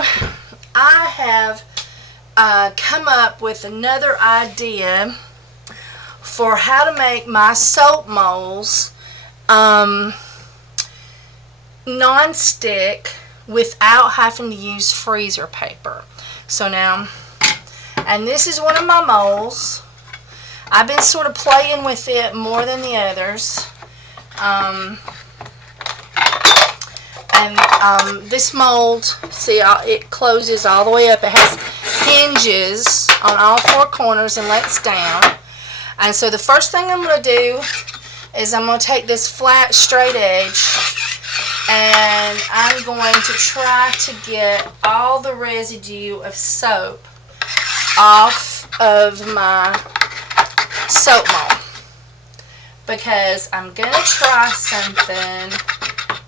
So I have come up with another idea for how to make my soap molds non-stick without having to use freezer paper. So now, and this is one of my molds. I've been sort of playing with it more than the others. This mold, see, it closes all the way up. It has hinges on all four corners and lets down. And so the first thing I'm going to do is I'm going to take this flat, straight edge, and I'm going to try to get all the residue of soap off of my soap mold, because I'm going to try something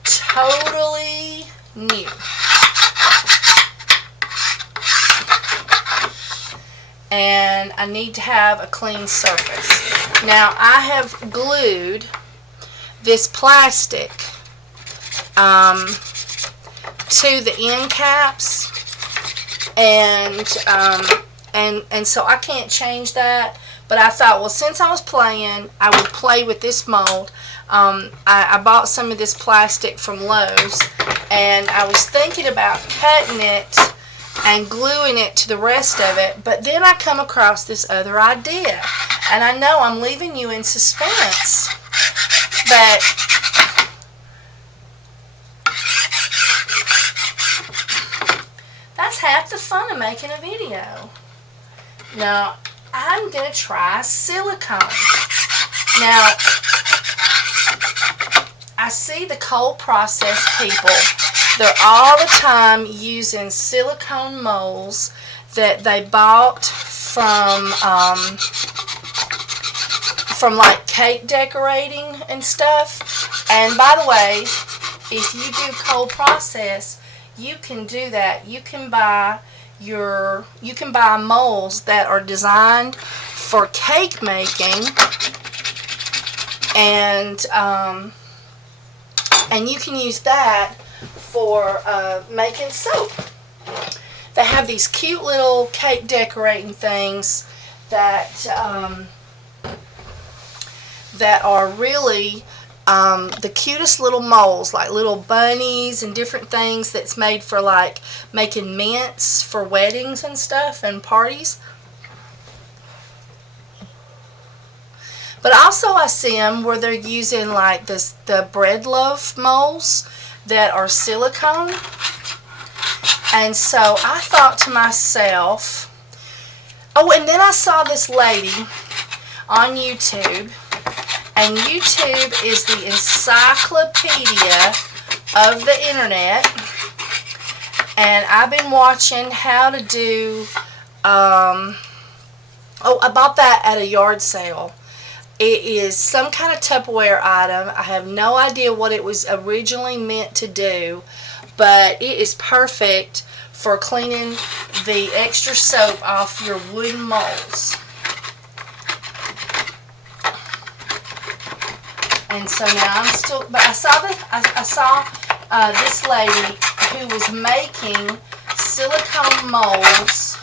totally new. And I need to have a clean surface. Now I have glued this plastic to the end caps, and so I can't change that. But I thought, well, since I was playing, I would play with this mold. I bought some of this plastic from Lowe's, and I was thinking about cutting it and gluing it to the rest of it, but then I come across this other idea, and I know I'm leaving you in suspense, but that's half the fun of making a video. Now, I'm going to try silicone. Now, I see the cold process people, they're all the time using silicone molds that they bought from like cake decorating and stuff. And by the way, if you do cold process, you can do that. You can buy molds that are designed for cake making, and you can use that for making soap. They have these cute little cake decorating things that are really the cutest little molds, like little bunnies and different things, that's made for like making mints for weddings and stuff and parties. But also I see them where they're using like the bread loaf molds that are silicone. And so I thought to myself, oh, and then I saw this lady on YouTube, and YouTube is the encyclopedia of the internet, and I've been watching how to do, I bought that at a yard sale. It is some kind of Tupperware item. I have no idea what it was originally meant to do, but it is perfect for cleaning the extra soap off your wooden molds. And so now I'm still, but I saw this lady who was making silicone molds,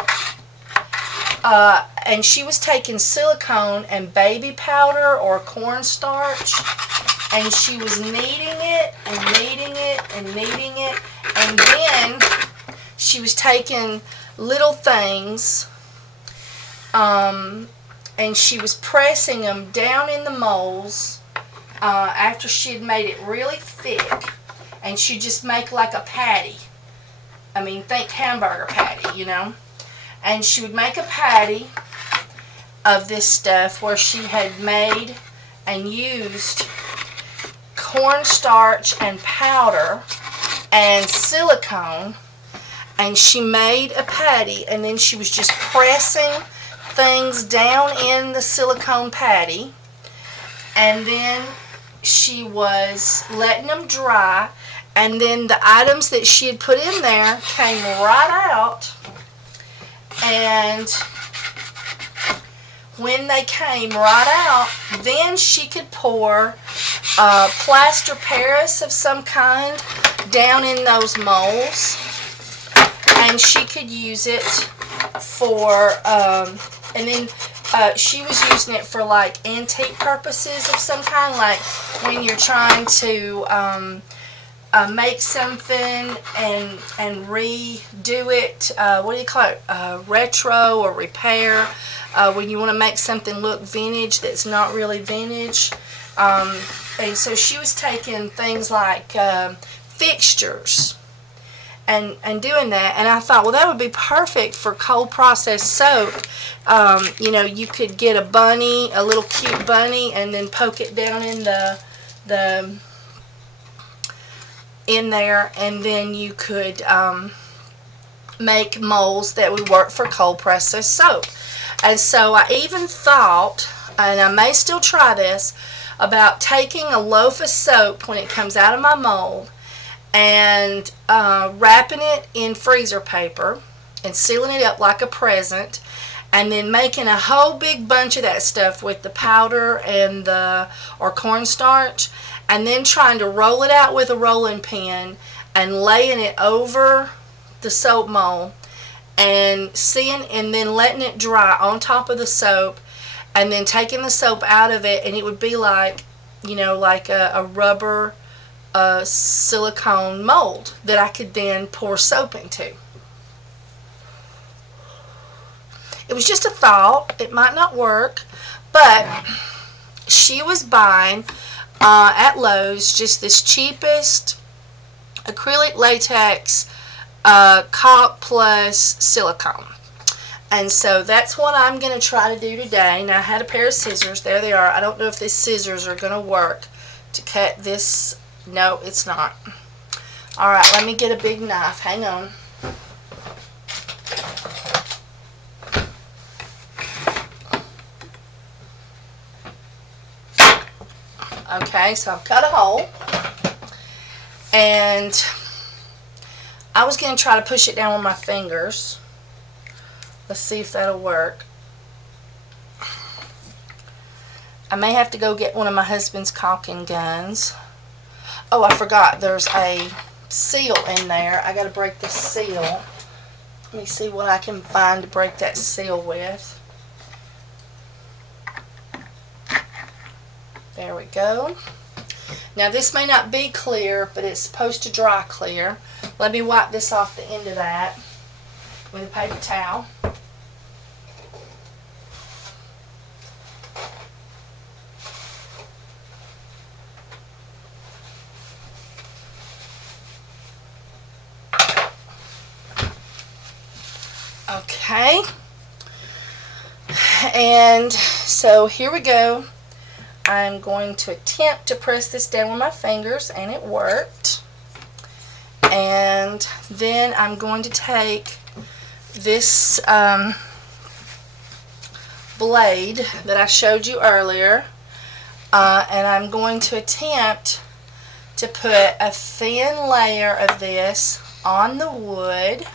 and she was taking silicone and baby powder or cornstarch, and she was kneading it and kneading it and kneading it, and then she was taking little things, and she was pressing them down in the molds after she had made it really thick, and she'd just make like a patty. I mean, think hamburger patty, you know. And she would make a patty of this stuff where she had made and used cornstarch and powder and silicone, and she made a patty, and then she was just pressing things down in the silicone patty, and then she was letting them dry, and then the items that she had put in there came right out. And when they came right out, then she could pour plaster Paris of some kind down in those molds, and she could use it for, and then she was using it for like antique purposes of some kind, like when you're trying to make something and redo it. What do you call it? Retro or repair. When you want to make something look vintage that's not really vintage. And so she was taking things like fixtures and doing that, and I thought, well, that would be perfect for cold processed soap. You know, you could get a bunny, a little cute bunny, and then poke it down in the in there, and then you could make molds that would work for cold processed soap. And so I even thought, and I may still try this, about taking a loaf of soap when it comes out of my mold and wrapping it in freezer paper and sealing it up like a present, and then making a whole big bunch of that stuff with the powder and or cornstarch, and then trying to roll it out with a rolling pin and laying it over the soap mold and then letting it dry on top of the soap, and then taking the soap out of it, and it would be like, you know, like a rubber silicone mold that I could then pour soap into. It was just a thought. It might not work, but she was buying at Lowe's just this cheapest acrylic latex caulk plus silicone. And so that's what I'm going to try to do today. Now, I had a pair of scissors. There they are. I don't know if these scissors are going to work to cut this. No, it's not. All right, let me get a big knife. Hang on. Okay, so I've cut a hole, and I was going to try to push it down with my fingers. Let's see if that'll work. I may have to go get one of my husband's caulking guns. Oh, I forgot, there's a seal in there. I got to break the seal. Let me see what I can find to break that seal with. There we go. Now this may not be clear, but it's supposed to dry clear. Let me wipe this off the end of that with a paper towel. Okay. And so here we go. I'm going to attempt to press this down with my fingers, and it worked. And then I'm going to take this blade that I showed you earlier, and I'm going to attempt to put a thin layer of this on the wood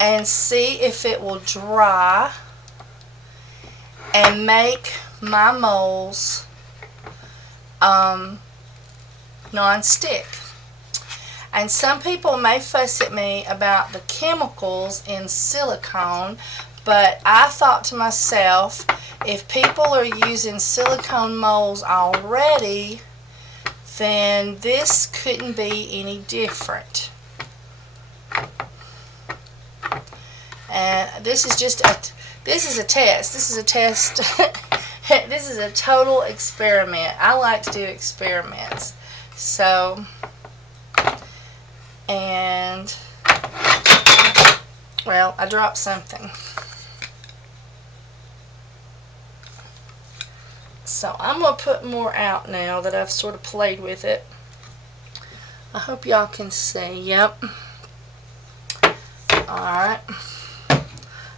and see if it will dry and make my molds non-stick. And some people may fuss at me about the chemicals in silicone, but I thought to myself, if people are using silicone molds already, then this couldn't be any different. And this is just this is a test. This is a test. This is a total experiment. I like to do experiments. So, and, well, I dropped something. So I'm going to put more out now that I've sort of played with it. I hope y'all can see. Yep. Alright.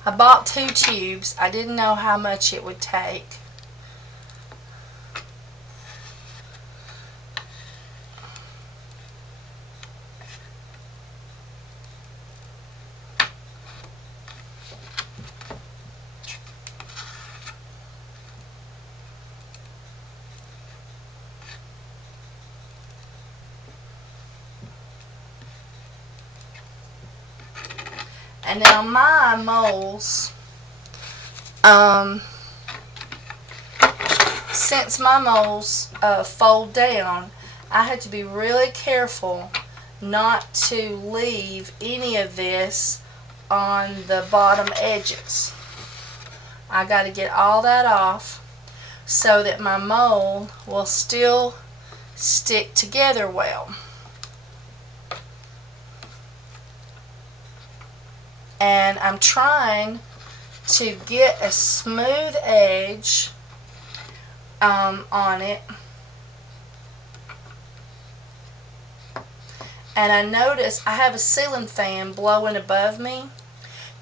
I bought 2 tubes. I didn't know how much it would take. And now my moles, since my moles fold down, I had to be really careful not to leave any of this on the bottom edges. I got to get all that off so that my mold will still stick together well. And I'm trying to get a smooth edge on it. And I noticed I have a ceiling fan blowing above me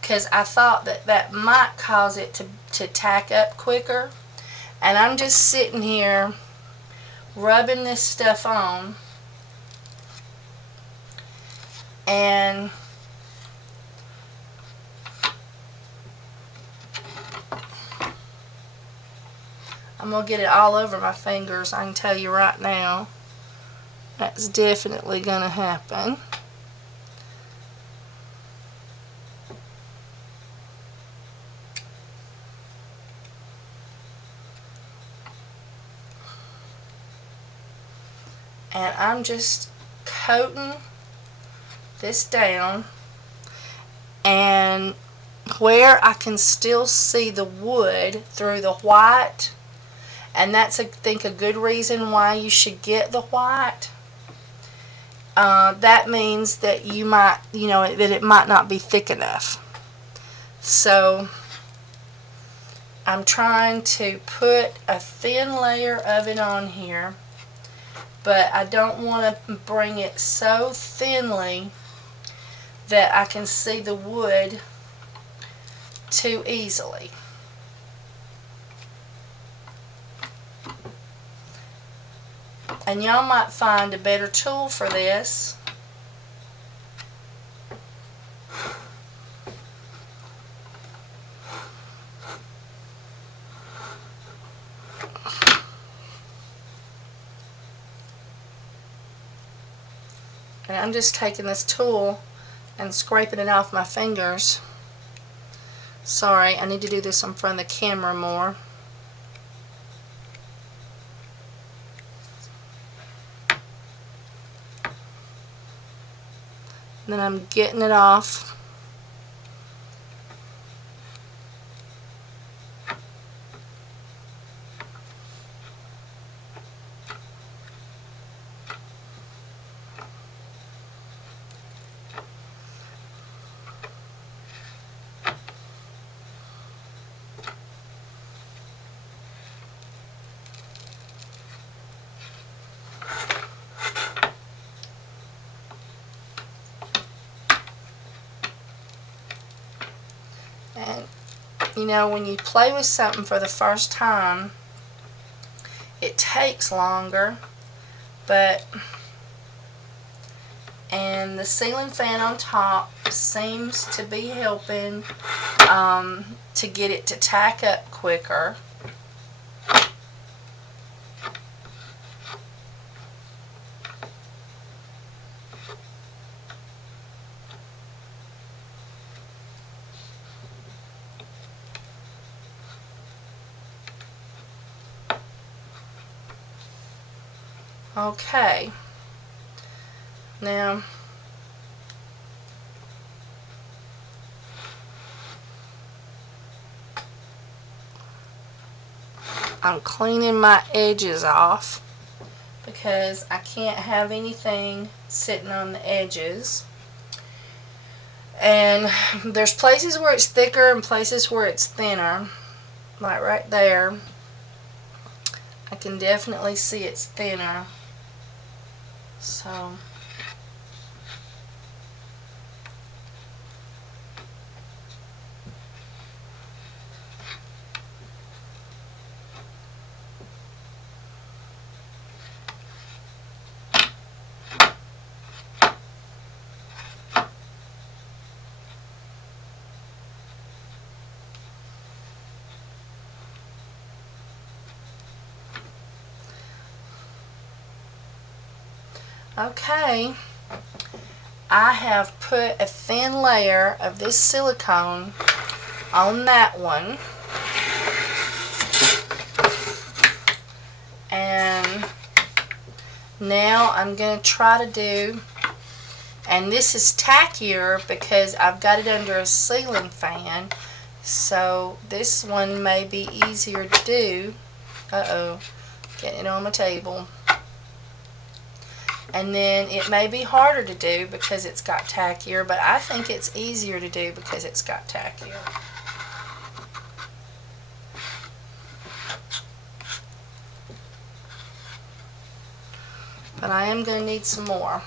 because I thought that that might cause it to tack up quicker. And I'm just sitting here rubbing this stuff on, and I'm going to get it all over my fingers. I can tell you right now, that's definitely going to happen. And I'm just coating this down, and where I can still see the wood through the white, and that's I think a good reason why you should get the white. That means that you might, that it might not be thick enough. So I'm trying to put a thin layer of it on here, but I don't want to bring it so thinly that I can see the wood too easily. And y'all might find a better tool for this. And I'm just taking this tool and scraping it off my fingers. Sorry, I need to do this in front of the camera more. And then I'm getting it off. And when you play with something for the first time, it takes longer, and the ceiling fan on top seems to be helping to get it to tack up quicker. Okay, now I'm cleaning my edges off because I can't have anything sitting on the edges. And there's places where it's thicker and places where it's thinner. Like right there, I can definitely see it's thinner. So okay, I have put a thin layer of this silicone on that one. And now I'm going to try to do, and this is tackier because I've got it under a ceiling fan, so this one may be easier to do. Uh-oh, getting it on my table. And then it may be harder to do because it's got tackier, but I think it's easier to do because it's got tackier. But I am going to need some more.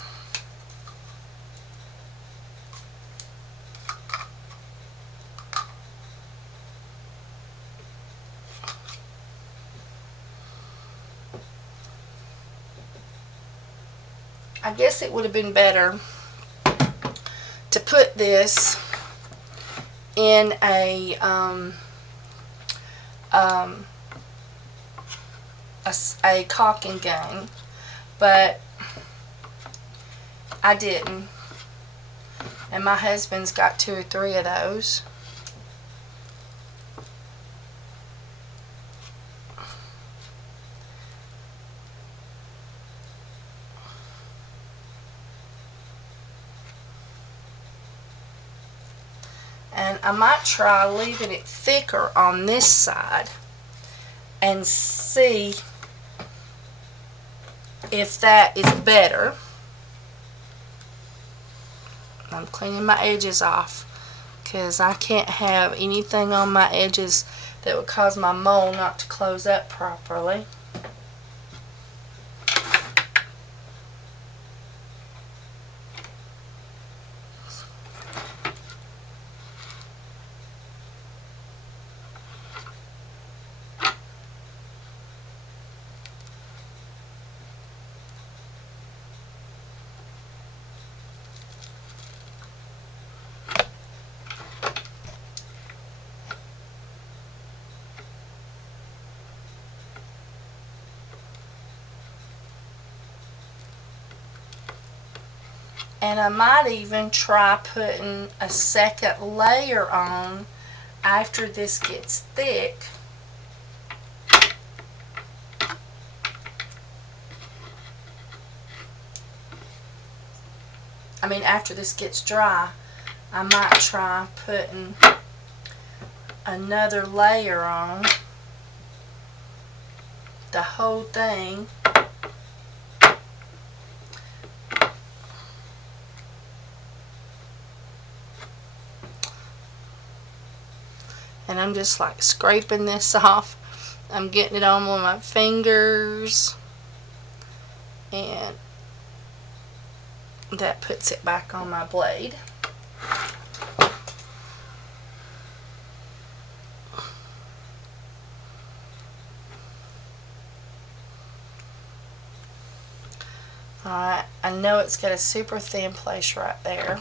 I guess it would have been better to put this in a caulking gun, but I didn't. And my husband's got 2 or 3 of those. And I might try leaving it thicker on this side and see if that is better. I'm cleaning my edges off because I can't have anything on my edges that would cause my mole not to close up properly. And I might even try putting a second layer on after this gets thick. I mean, after this gets dry, I might try putting another layer on the whole thing. And I'm just like scraping this off. I'm getting it on with my fingers, and that puts it back on my blade. Alright, I know it's got a super thin place right there.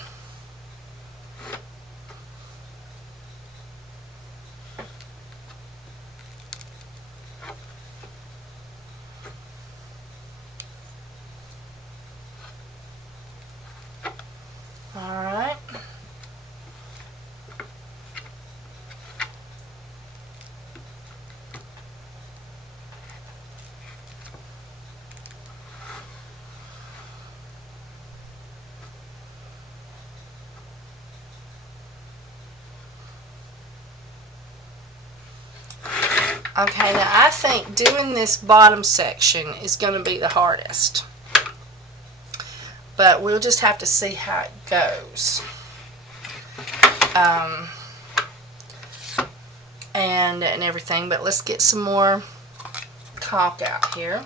Alright. Okay, now I think doing this bottom section is going to be the hardest. But we'll just have to see how it goes. And everything. But let's get some more caulk out here.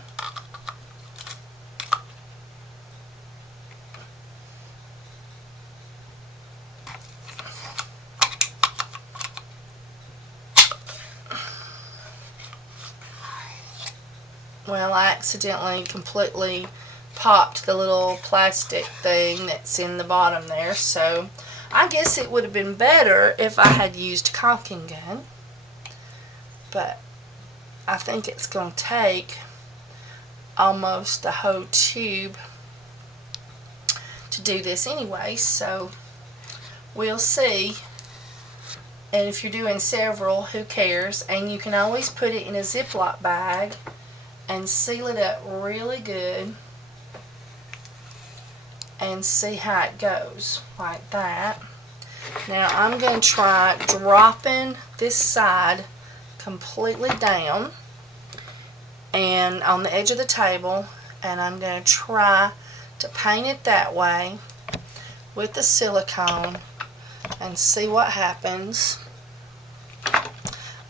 Well, I accidentally completely popped the little plastic thing that's in the bottom there, so I guess it would have been better if I had used a caulking gun, but I think it's going to take almost the whole tube to to do this anyway, so we'll see. And if you're doing several, who cares? And you can always put it in a Ziploc bag and seal it up really good and see how it goes, like that. Now I'm going to try dropping this side completely down and on the edge of the table, and I'm going to try to paint it that way with the silicone and see what happens.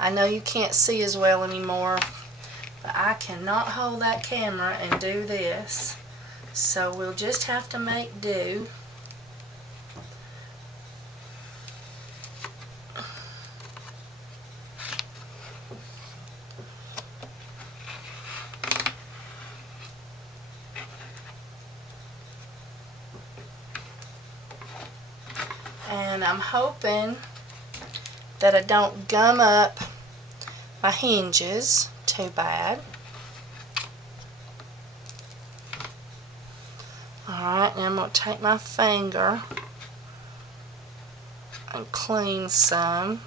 I know you can't see as well anymore, but I cannot hold that camera and do this, so we'll just have to make do. And I'm hoping that I don't gum up my hinges too bad. Alright, now I'm going to take my finger and clean some.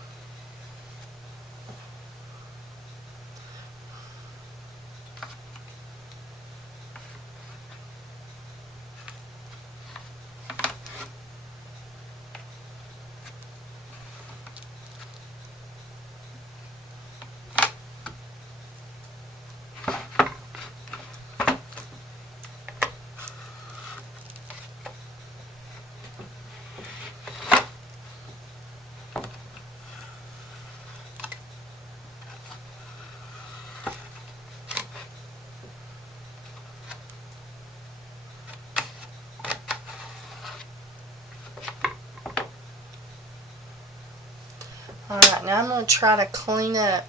Alright, now I'm going to try to clean up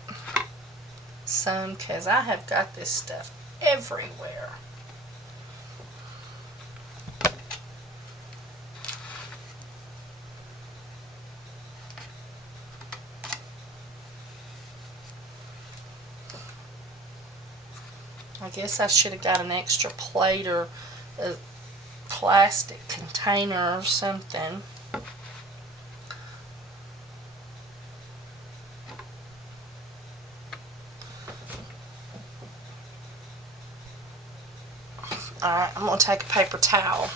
some because I have got this stuff everywhere. I guess I should have got an extra plate or a plastic container or something. Alright, I'm going to take a paper towel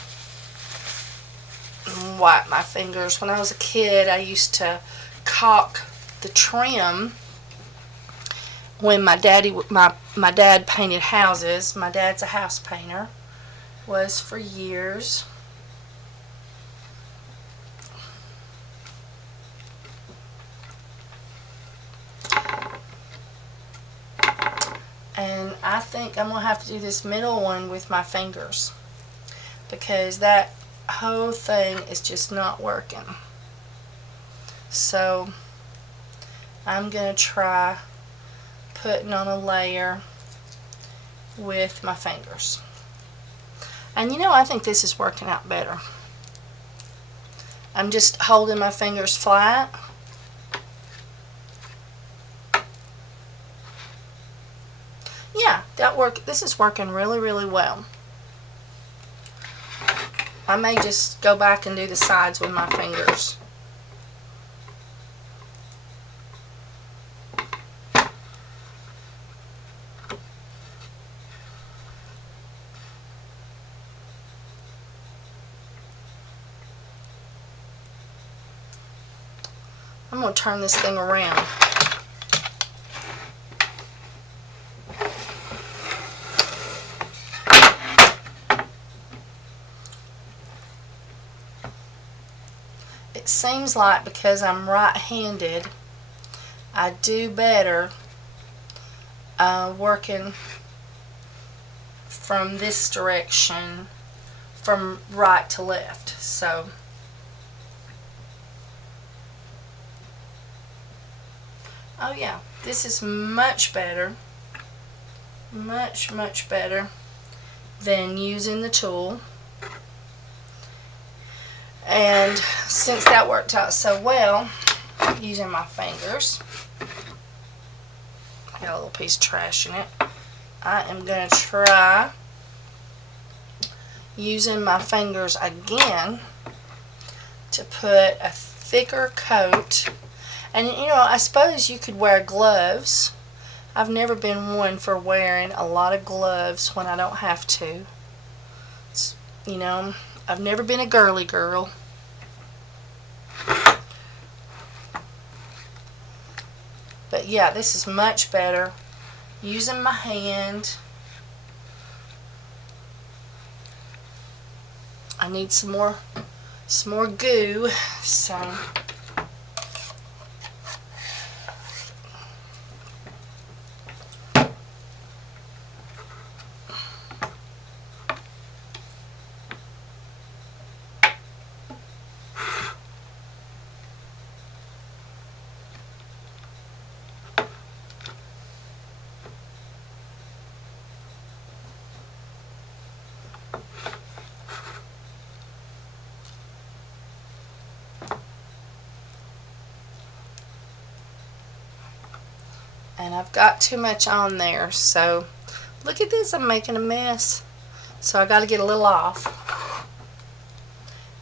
and wipe my fingers. When I was a kid, I used to caulk the trim when my dad painted houses. My dad's a house painter, was for years. And I think I'm going to have to do this middle one with my fingers because that whole thing is just not working. So I'm going to try putting on a layer with my fingers. And you know, I think this is working out better. I'm just holding my fingers flat. Yeah, this is working really, really well. I may just go back and do the sides with my fingers. I'm going to turn this thing around. It seems like because I'm right-handed, I do better working from this direction from right to left. So oh yeah, this is much better, much better than using the tool. And since that worked out so well using my fingers, got a little piece of trash in it, I am going to try using my fingers again to put a thicker coat. And you know, I suppose you could wear gloves. I've never been one for wearing a lot of gloves when I don't have to. You know, I've never been a girly girl. But yeah, this is much better using my hand. I need some more goo, so and I've got too much on there, so look at this, I'm making a mess. So I got to get a little off.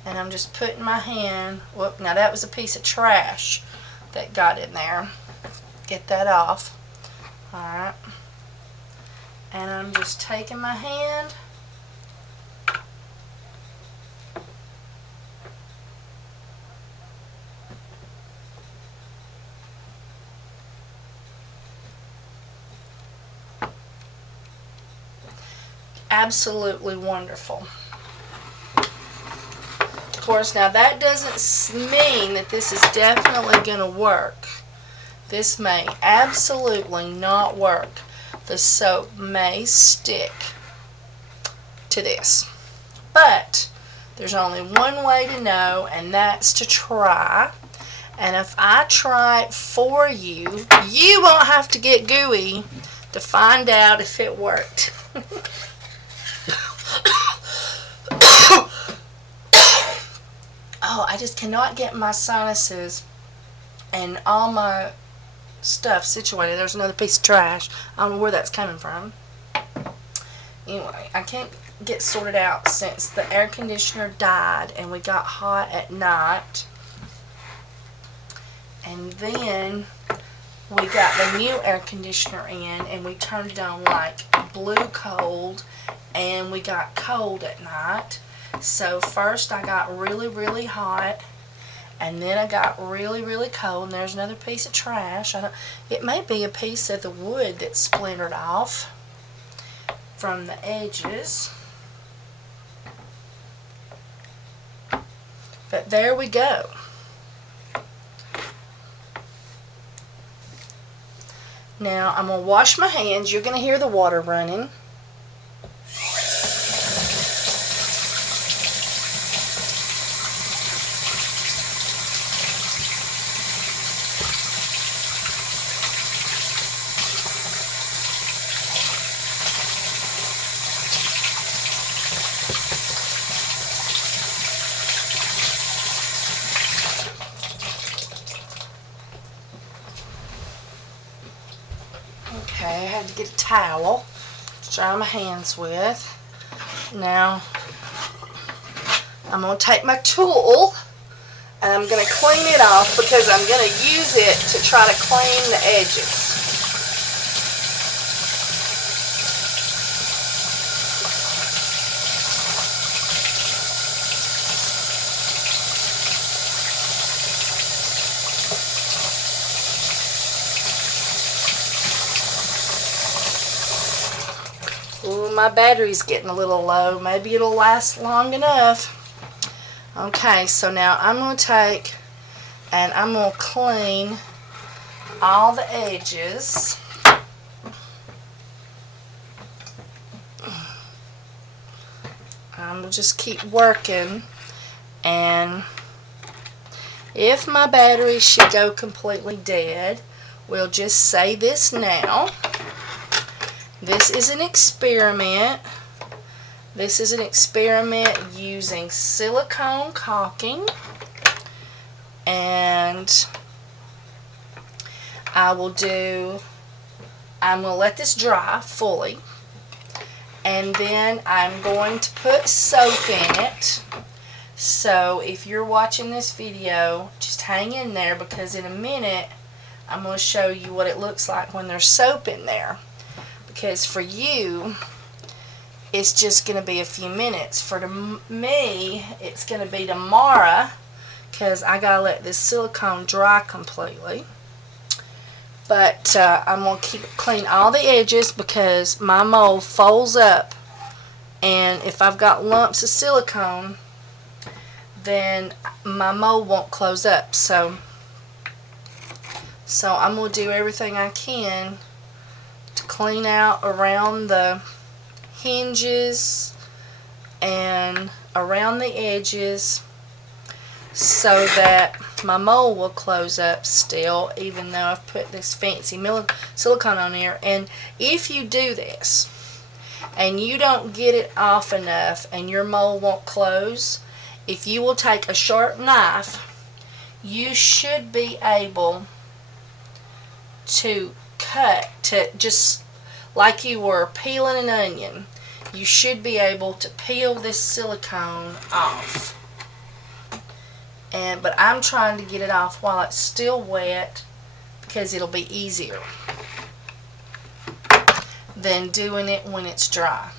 And I'm just putting my hand, whoop, now that was a piece of trash that got in there. Get that off. Alright. And I'm just taking my hand absolutely wonderful. Of course, now that doesn't mean that this is definitely going to work. This may absolutely not work. The soap may stick to this. But there's only one way to know, and that's to try. And if I try it for you, you won't have to get gooey to find out if it worked. Oh, I just cannot get my sinuses and all my stuff situated. There's another piece of trash. I don't know where that's coming from. Anyway, I can't get sorted out since the air conditioner died and we got hot at night. And then we got the new air conditioner in and we turned it on like blue cold, and we got cold at night. So first I got really, really hot, and then I got really, really cold. And there's another piece of trash. It may be a piece of the wood that splintered off from the edges. But there we go. Now I'm going to wash my hands. You're going to hear the water running. Okay, I had to get a towel to dry my hands with. Now, I'm going to take my tool and I'm going to clean it off because I'm going to use it to try to clean the edges. Ooh, my battery's getting a little low. Maybe it'll last long enough. Okay, so now I'm going to take and I'm going to clean all the edges. I'm going to just keep working, and if my battery should go completely dead, we'll just say this now. This is an experiment. This is an experiment using silicone caulking, and I'm going to let this dry fully, And then I'm going to put soap in it. So if you're watching this video, just hang in there, because in a minute I'm going to show you what it looks like when there's soap in there. Because for you, it's just going to be a few minutes. For me, it's going to be tomorrow, because I got to let this silicone dry completely. But I'm going to clean all the edges, because my mold folds up. And if I've got lumps of silicone, then my mold won't close up. So I'm going to do everything I can to clean out around the hinges and around the edges, so that my mold will close up still, even though I've put this fancy silicone on there. And if you do this and you don't get it off enough and your mold won't close, if you will take a sharp knife, you should be able to cut, to just like you were peeling an onion, you should be able to peel this silicone off. But I'm trying to get it off while it's still wet, because it'll be easier than doing it when it's dry.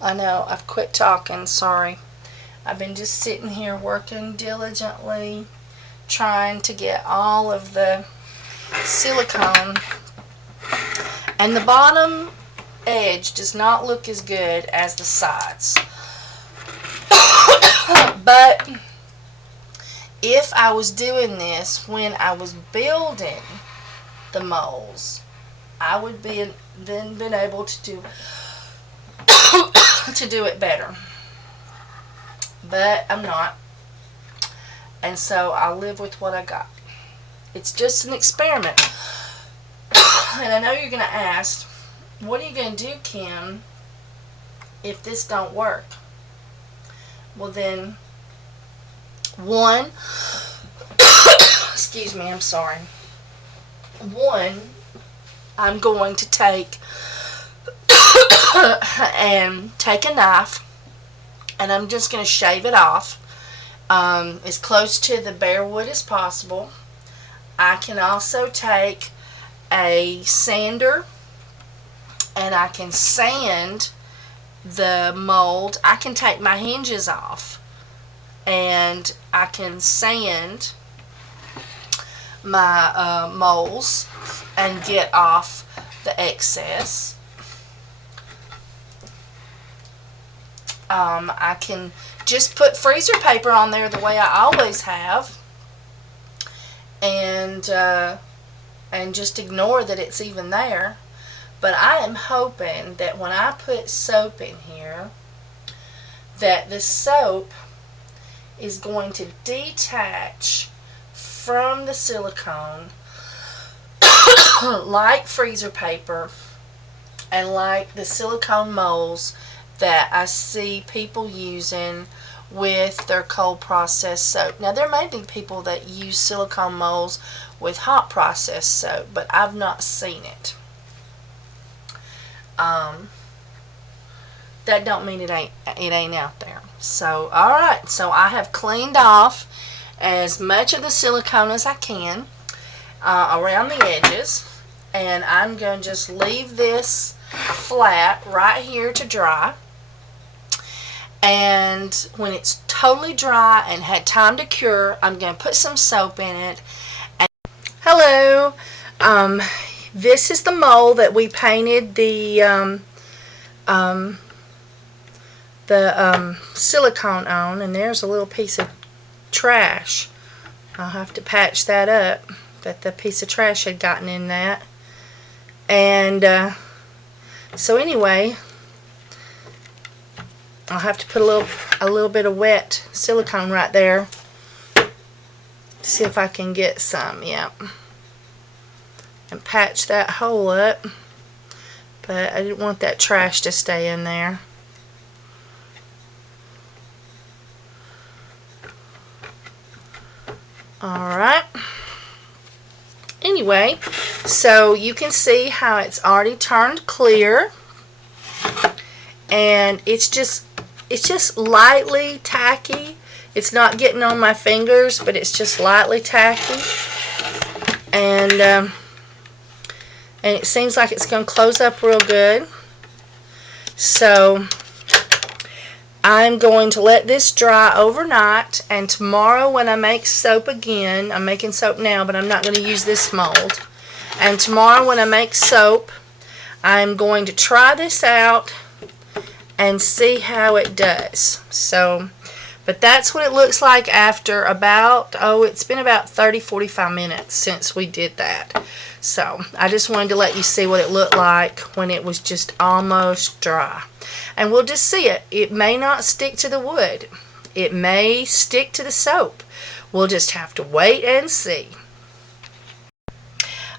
I know, I've quit talking, sorry. I've been just sitting here working diligently, trying to get all of the silicone. And the bottom edge does not look as good as the sides. But if I was doing this when I was building the molds, I would been able to do it better. But I'm not. And so I'll live with what I got. It's just an experiment. And I know you're going to ask, what are you going to do, Kim, if this don't work? Well then, one, excuse me, I'm sorry. One, I'm going to take a knife, and I'm just going to shave it off as close to the bare wood as possible. I can also take a sander, and I can sand the mold. I can take my hinges off, and I can sand my molds and get off the excess. I can just put freezer paper on there the way I always have, and just ignore that it's even there. But I am hoping that when I put soap in here, that the soap is going to detach from the silicone like freezer paper and like the silicone molds that I see people using with their cold processed soap. Now, there may be people that use silicone molds with hot processed soap, but I've not seen it. That don't mean it ain't out there. So, alright, so I have cleaned off as much of the silicone as I can around the edges, and I'm going to just leave this flat right here to dry. And when it's totally dry and had time to cure, I'm going to put some soap in it. And hello, this is the mold that we painted the silicone on, and there's a little piece of trash. I'll have to patch that up, but the piece of trash had gotten in that. And so anyway, I'll have to put a little bit of wet silicone right there. See if I can get some, yep. And patch that hole up. But I didn't want that trash to stay in there. Alright. Anyway, so you can see how it's already turned clear. And it's just lightly tacky. It's not getting on my fingers, but it's just lightly tacky. And it seems like it's going to close up real good. So I'm going to let this dry overnight, and tomorrow when I make soap again, I'm making soap now, but I'm not going to use this mold. And tomorrow when I make soap, I'm going to try this out and see how it does. So, but that's what it looks like after about, it's been about 30-45 minutes since we did that. So I just wanted to let you see what it looked like when it was just almost dry. And we'll just see it. It may not stick to the wood. It may stick to the soap. We'll just have to wait and see.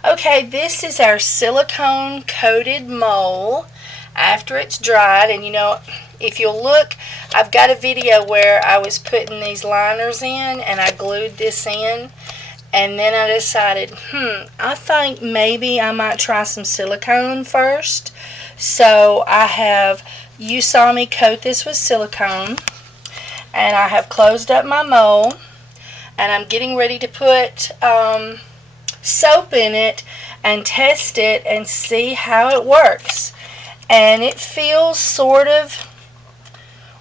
Okay, this is our silicone coated mold after it's dried. And you know, if you'll look, I've got a video where I was putting these liners in and I glued this in. And then I decided, I think maybe I might try some silicone first. So you saw me coat this with silicone. And I have closed up my mold. And I'm getting ready to put soap in it and test it and see how it works. And it feels sort of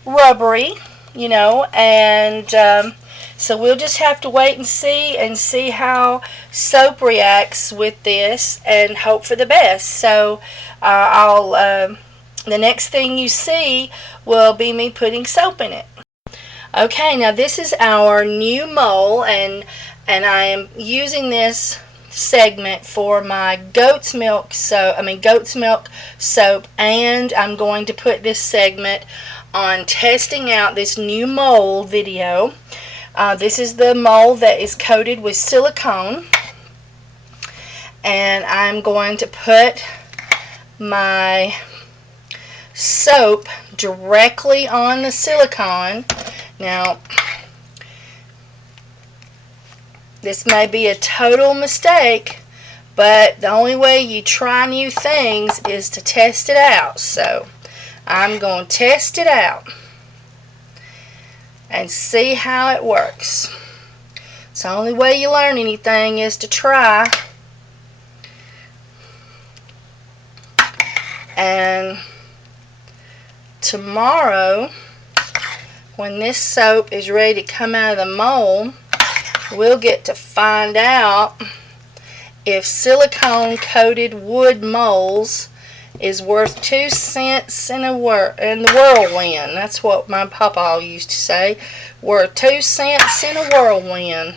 rubbery, you know, and so we'll just have to wait and see how soap reacts with this and hope for the best. So the next thing you see will be me putting soap in it. Okay, now this is our new mold, and I am using this segment for my goat's milk soap, and I'm going to put this segment on testing out this new mold video. This is the mold that is coated with silicone, and I'm going to put my soap directly on the silicone. Now, this may be a total mistake, but the only way you try new things is to test it out. So I'm going to test it out and see how it works. So the only way you learn anything is to try. And tomorrow, when this soap is ready to come out of the mold, we'll get to find out if silicone coated wood molds is worth 2 cents in the whirlwind. That's what my papa used to say. Worth 2 cents in a whirlwind.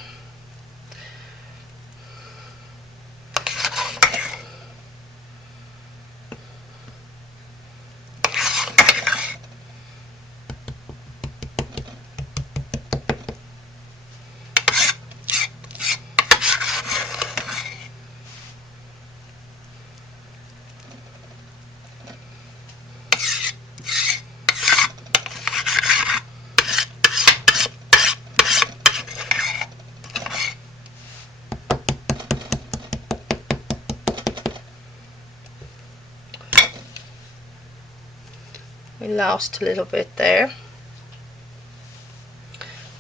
We lost a little bit there.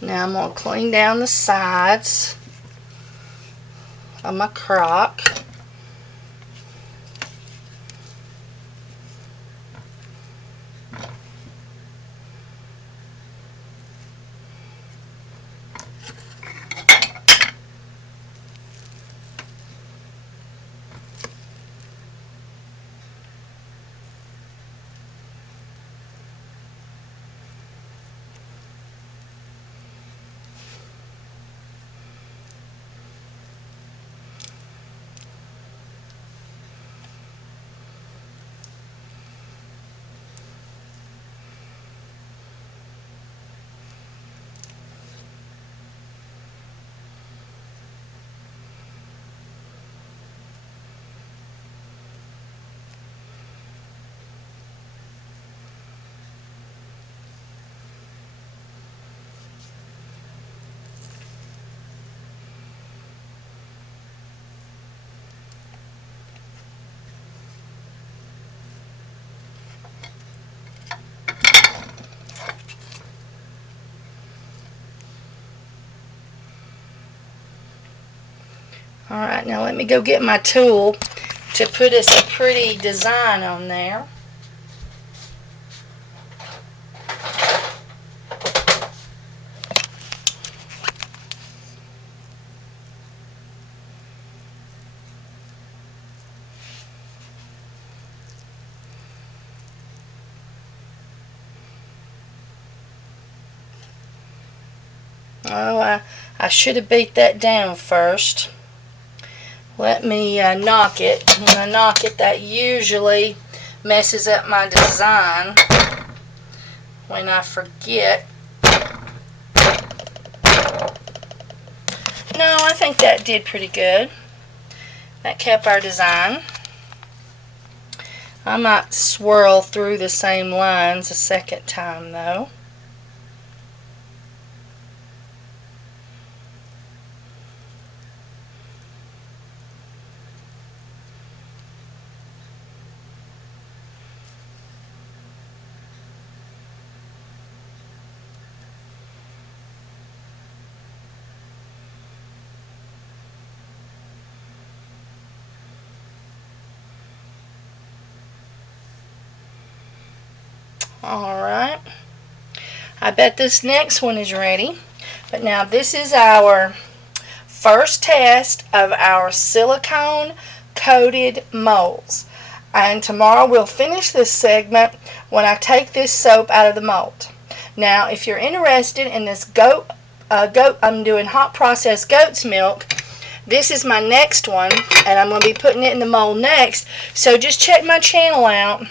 Now I'm going to clean down the sides of my crock. Alright, now let me go get my tool to put us a pretty design on there. Oh, I should have beat that down first. Let me knock it. When I knock it, that usually messes up my design when I forget. No, I think that did pretty good. That kept our design. I might swirl through the same lines a second time though. Alright. I bet this next one is ready. But now this is our first test of our silicone coated molds. And tomorrow we'll finish this segment when I take this soap out of the mold. Now if you're interested in this I'm doing hot processed goat's milk. This is my next one and I'm going to be putting it in the mold next. So just check my channel out.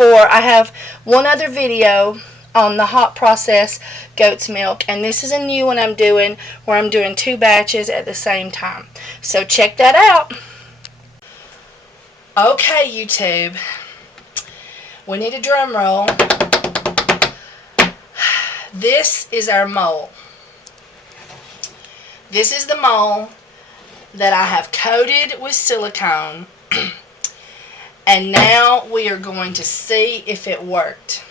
I have one other video on the hot process goat's milk, and this is a new one I'm doing where I'm doing 2 batches at the same time. So check that out. Okay, YouTube, we need a drum roll. This is our mold. This is the mold that I have coated with silicone. And now we are going to see if it worked.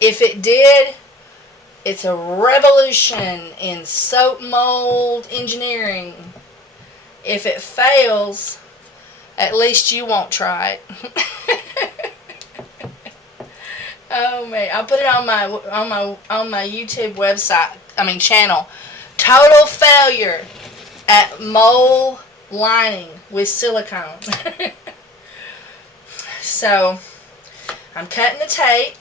If it did, it's a revolution in soap mold engineering. If it fails, at least you won't try it. Oh man, I'll put it on my YouTube website, channel. Total failure at mold lining with silicone. So I'm cutting the tape.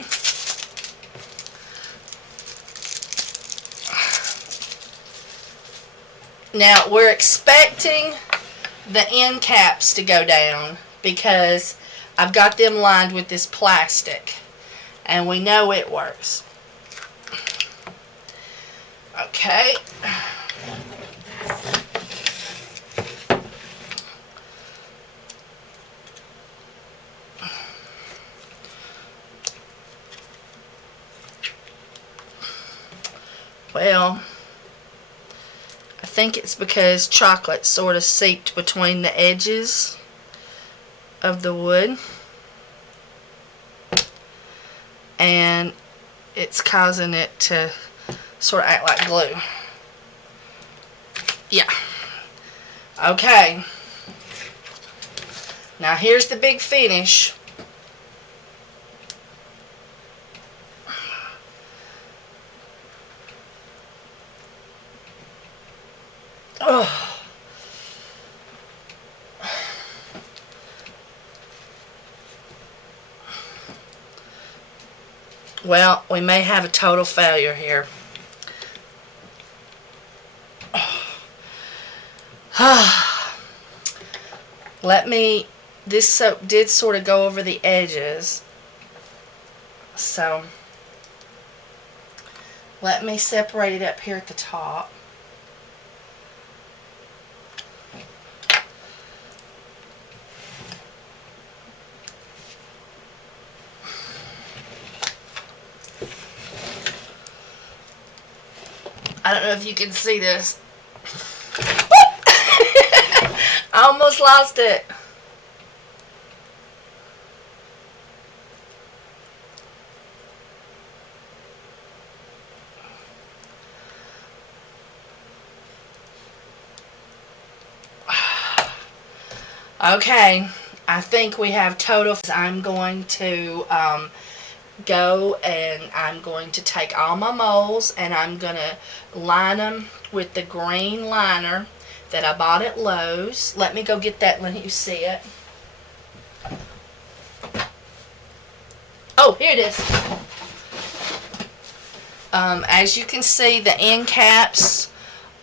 Now we're expecting the end caps to go down because I've got them lined with this plastic and we know it works. Okay. Well, I think it's because chocolate sort of seeped between the edges of the wood, and it's causing it to sort of act like glue. Yeah. Okay. Now here's the big finish. Oh. Well, we may have a total failure here. This soap did sort of go over the edges, so let me separate it up here at the top. I don't know if you can see this. I almost lost it. Okay, I think we have total. I'm going to go and I'm going to take all my molds and I'm going to line them with the green liner that I bought at Lowe's. Let me go get that and let you see it. Oh, here it is. As you can see, the end caps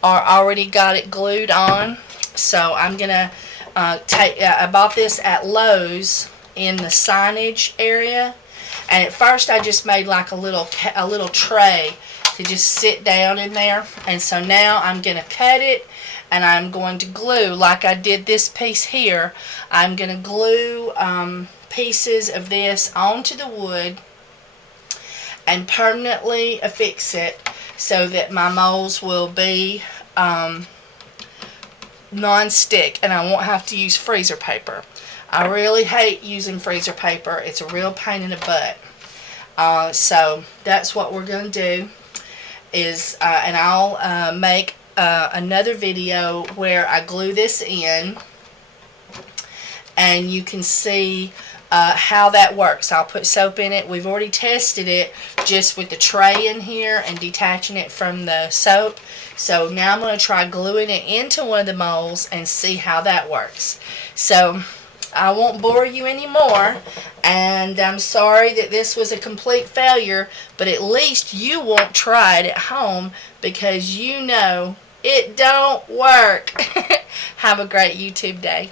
are already got it glued on. So I'm going to I bought this at Lowe's in the signage area. And at first I just made like a little tray to just sit down in there. And so now I'm going to cut it and I'm going to glue like I did this piece here. I'm going to glue pieces of this onto the wood and permanently affix it so that my molds will be non-stick and I won't have to use freezer paper. I really hate using freezer paper. It's a real pain in the butt. So that's what we're going to do is, and I'll make another video where I glue this in and you can see how that works. I'll put soap in it. We've already tested it just with the tray in here and detaching it from the soap. So now I'm going to try gluing it into one of the molds and see how that works. So I won't bore you anymore, and I'm sorry that this was a complete failure, but at least you won't try it at home because you know it don't work. Have a great YouTube day.